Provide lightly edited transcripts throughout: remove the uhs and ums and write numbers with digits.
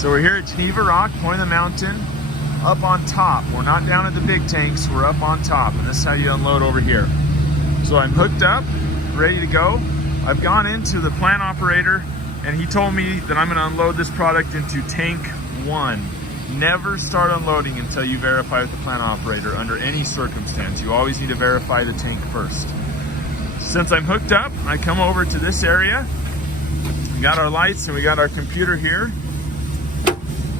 So we're here at Geneva Rock Point of the mountain, up on top. We're not down at the big tanks, we're up on top, and this is how you unload over here. So I'm hooked up, ready to go. I've gone into the plant operator and he told me that I'm gonna unload this product into tank 1. Never start unloading until you verify with the plant operator under any circumstance. You always need to verify the tank first. Since I'm hooked up, I come over to this area. We got our lights and we got our computer here.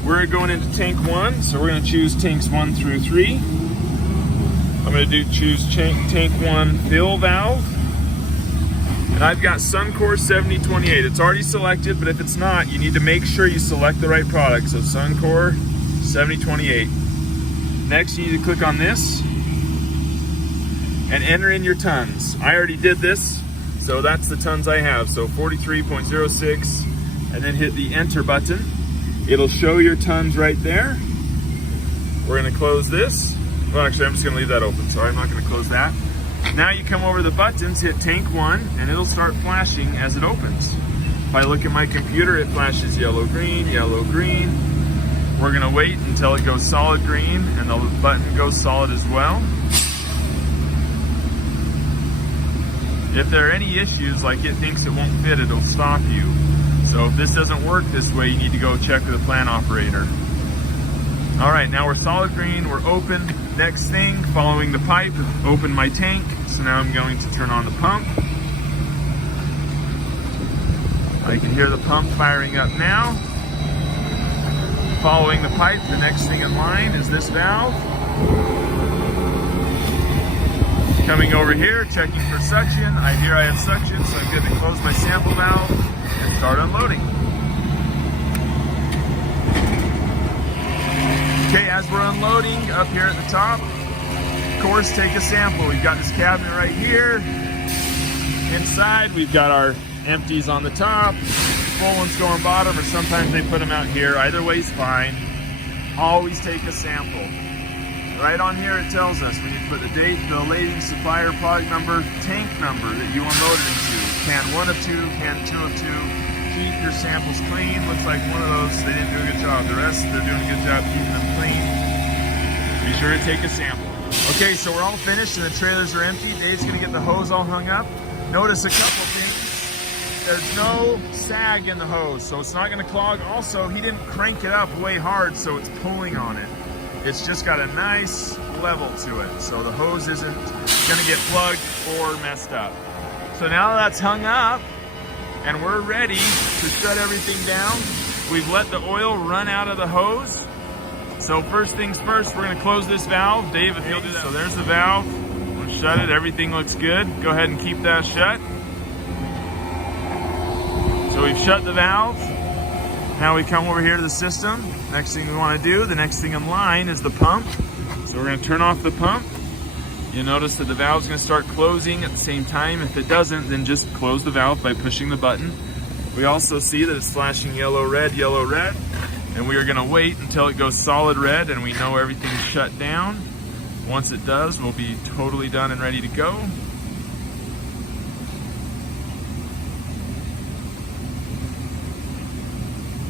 We're going into tank 1, so we're going to choose tanks 1 through 3. I'm going to choose tank 1 fill valve. And I've got Suncor 7028. It's already selected, but if it's not, you need to make sure you select the right product. So Suncor 7028. Next, you need to click on this and enter in your tons. I already did this, so that's the tons I have. So 43.06, and then hit the enter button. It'll show your tons right there. We're gonna close this. Well, actually, I'm just gonna leave that open. Sorry, I'm not gonna close that. Now you come over to the buttons, hit tank 1, and it'll start flashing as it opens. If I look at my computer, it flashes yellow, green, yellow, green. We're gonna wait until it goes solid green, and the button goes solid as well. If there are any issues, like it thinks it won't fit, it'll stop you. So if this doesn't work this way, you need to go check with the plant operator. All right, now we're solid green, we're open. Next thing, following the pipe, open my tank. So now I'm going to turn on the pump. I can hear the pump firing up now. Following the pipe, the next thing in line is this valve. Coming over here, checking for suction. I hear I have suction, so I'm good to close my sample valve and start unloading. Okay, as we're unloading up here at the top, of course, take a sample. We've got this cabinet right here. Inside, we've got our empties on the top, full ones going bottom, or sometimes they put them out here. Either way is fine. Always take a sample. Right on here it tells us we need to put the date, the label, supplier, product number, tank number that you unloaded into. Can 1 of 2, can 2 of 2. Keep your samples clean. Looks like one of those, they didn't do a good job. The rest, they're doing a good job keeping them clean. Be sure to take a sample. Okay, so we're all finished and the trailers are empty. Dave's gonna get the hose all hung up. Notice a couple things. There's no sag in the hose, so it's not gonna clog. Also, he didn't crank it up way hard, so it's pulling on it. It's just got a nice level to it, so the hose isn't gonna get plugged or messed up. So now that's hung up, and we're ready to shut everything down. We've let the oil run out of the hose. So first things first, we're gonna close this valve. Dave, if you'll do that. So there's the valve. We'll shut it, everything looks good. Go ahead and keep that shut. So we've shut the valve. Now we come over here to the system. Next thing we want to do, the next thing in line is the pump. So we're going to turn off the pump. You'll notice that the valve's going to start closing at the same time. If it doesn't, then just close the valve by pushing the button. We also see that it's flashing yellow, red, and we are going to wait until it goes solid red and we know everything's shut down. Once it does, we'll be totally done and ready to go.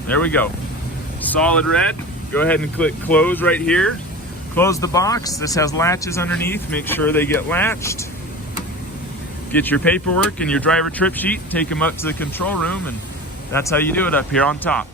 There we go. Solid red. Go ahead and click close right here. Close the box. This has latches underneath. Make sure they get latched. Get your paperwork and your driver trip sheet. Take them up to the control room, and that's how you do it up here on top.